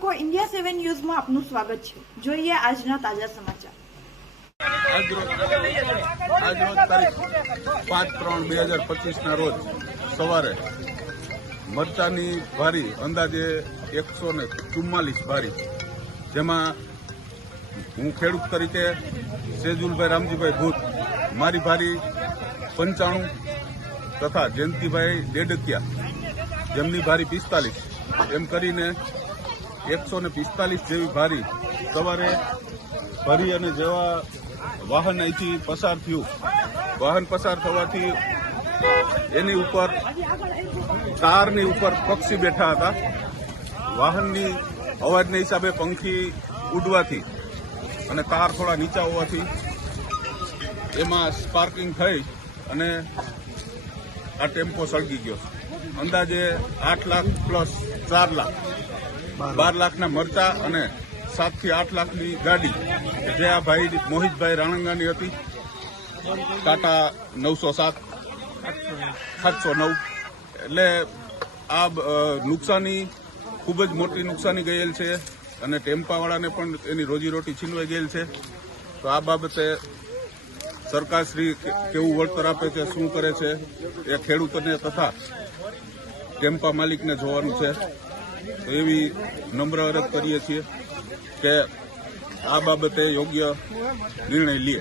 દર્શકો, ઇન્ડિયા 7 ન્યૂઝમાં આપનું સ્વાગત છે। જોઈએ આજના તાજા સમાચાર। આજરોજ તારીખ 5/3/2025 ના રોજ સવારે મરચાની ભારી અંદાજે 144 ભારી, જેમાં હું ખેડૂત તરીકે સેજુલભાઈ રામજીભાઈ ભૂત, મારી ભારી 95 તથા જયંતિભાઈ ડેડકિયા, જેમની ભારી 45, એમ કરીને 145 જેવી ભારી સવારે ભરી અને જેવા વાહન અહીંથી પસાર થયું, વાહન પસાર થવાથી એની ઉપર કારની ઉપર પક્ષી બેઠા હતા। વાહનની અવાજના હિસાબે પંખી ઉડવાથી અને કાર થોડા નીચા હોવાથી એમાં સ્પાર્કિંગ થઈ અને આ ટેમ્પો સળગી ગયો। અંદાજે 8 લાખ પ્લસ 4 લાખ 12 લાખના મરચા અને 7 થી 8 લાખની ગાડી, જે આ ભાઈ મોહિતભાઈ રાણંગાની હતી, ટાટા 907 709। એટલે આ નુકસાની ખૂબ જ મોટી નુકસાની ગયેલ છે અને ટેમ્પાવાળાને પણ એની રોજીરોટી છીનવાઈ ગયેલ છે। તો આ બાબતે સરકારશ્રી કેવું વળતર આપે છે, શું કરે છે, એ ખેડૂતોને તથા ટેમ્પા માલિકને જોવાનું છે। તો એવી નમ્ર અરજ કરીએ છીએ કે આ બાબતે યોગ્ય નિર્ણય લે।